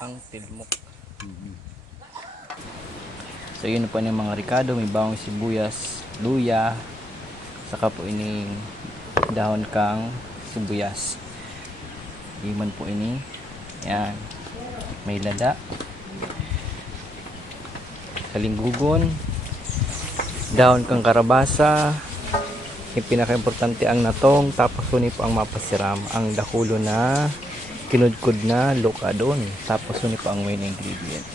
ang tilmok. So yun po yung mga ricado, may bawang sibuyas, luya, saka po ining dahon kang sibuyas. Iman po ini. Yan. May lada. Kalinggugon. Dahon kang karabasa. Yung pinaka-importante ang natong. Tapos huni po ang mapasiram. Ang dakulo na kinudkod na lokadon. Tapos huni po ang main ingredient.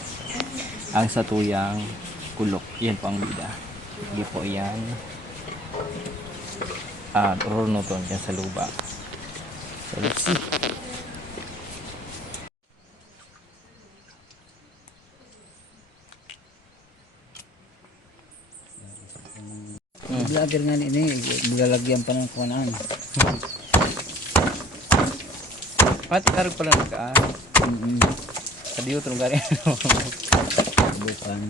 Ang satuyang kulok. Yan po ang bida. Hindi po yan. Runuton dyan sa luba. So let's see. Vlogger nga ini, maglalagyan pa ng kunan. Pati karag pala nagkaan. Sa diyo itong gari. Bukan.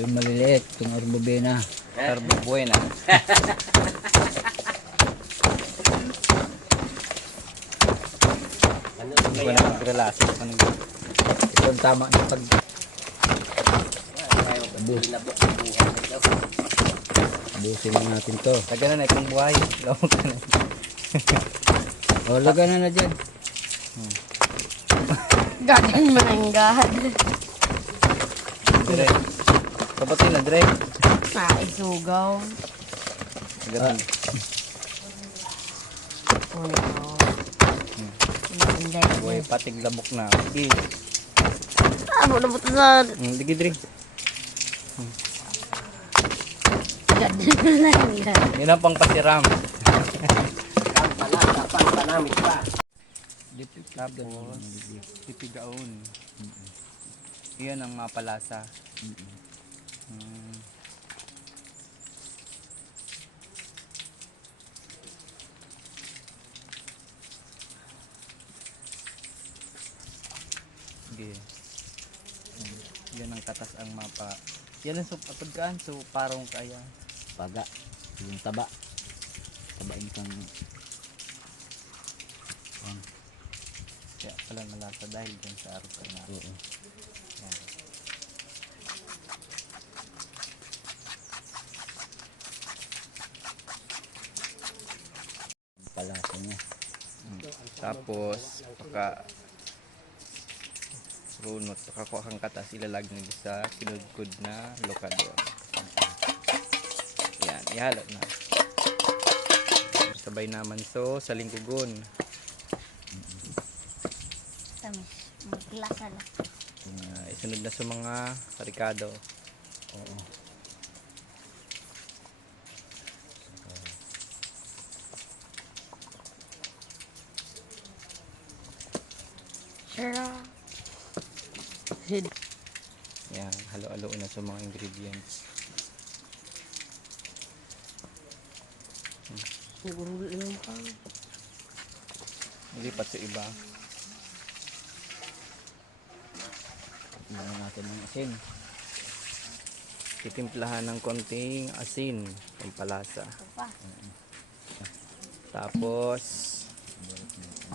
Yung maliliit, yung arbobena. Carbo buena. Hindi ko na mag-relasi. Ito ang tama ng pag... Abusin na natin to. Lagyan na itong buhay. Lawag ka na. O, lagyan na dyan. Gagan mananggad. Dire. Kapatid na, Dre. Isugaw. Lagyan. Oh no. Buhay patig labok na. Sige. Nabot sa Sige, Dre. gagan mananggad. Yan ang pang pasiram. Tapos, ipigaon. Iyan ang mapalasa. Sige. Yan ang katas ang mapa. Yan ang pagkaan. So, parang kaya. Paga. Yung taba. Tabain kang... Kaya pala malasa dahil dyan sa araw ka na. Oo. Yan. Palasa niya. Tapos, pagka runot, pagkakuha kang katas, ilalag na sa kinudkod na lokador. Yan, ihalo na. Sabay naman so, sa lingkugon. Tamis. Maglasa na. Isunod na sa mga karikado. Oo. Sira. Yan, halo-halo na sa mga ingredients. Nagulo yung pang. Ilipat sa iba. Tingnan natin ng asin. Titimplahan ng konting asin, pampalasa. Ito pa. Tapos,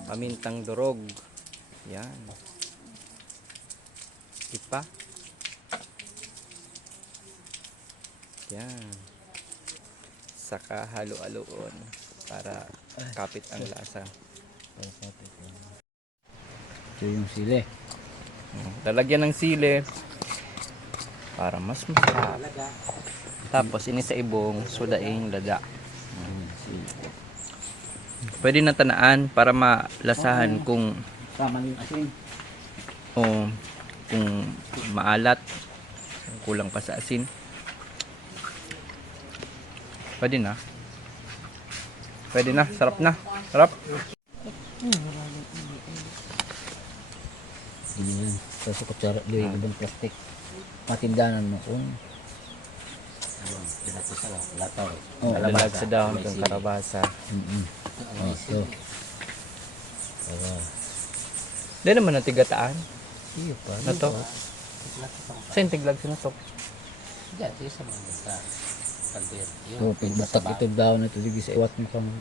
pamintang durog. Yan. Ipa. Yan. Saka halo-haloon para kapit ang lasa. Ito yung sili. Lalagyan ng sili para mas masarap. Tapos ini sa ibong sudaing lada. Pwede na tanaan para malasahan kung Sama yung asin. kung maalat, kulang pa sa asin. Pwede na. Pwede na, sarap na. Sarap. Hindi yan. Sa kutsara, doy ibang plastic. Matindanan mo kung Lalag sa dahon ng karabasa. oh, ito. Di naman ang tigataan. Iyo pa. Na to. Saan tiglag sa natok? So, pagbatak ito daw na ito, sige sa iwat mo kang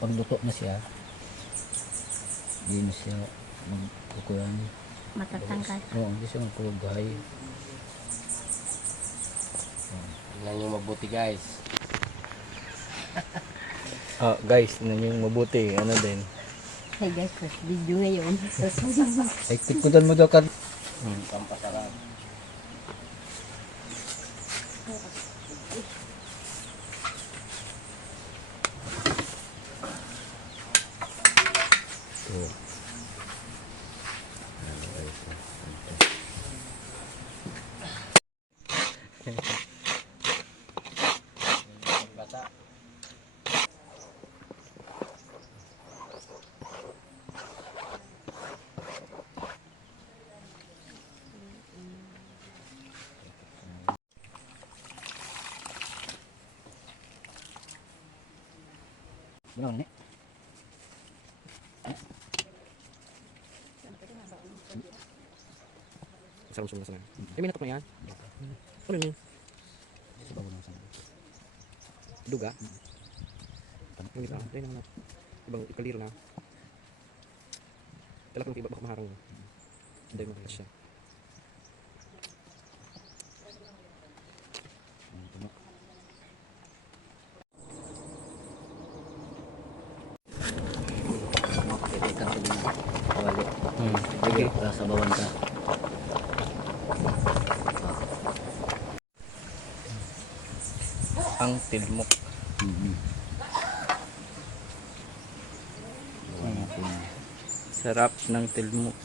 pagluto na siya. Hindi na siya magkukuyan. Matatangkad. Oo, hindi siya magkulugay. Tingnan yung mabuti guys. Guys, yun yung mabuti. Ano din? Hey guys, first video ngayon. Ay, tikudan mo daw ka. Pampasarap. Ano ni? Sarap sa sana. May natok na yan. Ano yun? Sa bago ng sangko. Duga? Ang gita. Dahil naman na. Ibang ikaliro na. Talak ng iba baka maharang. Hindi mo kaya siya. Pwede ka sa din. Kawali. Sige. Para sa bawan ka. Ang tilmok. Sarap ng tilmok.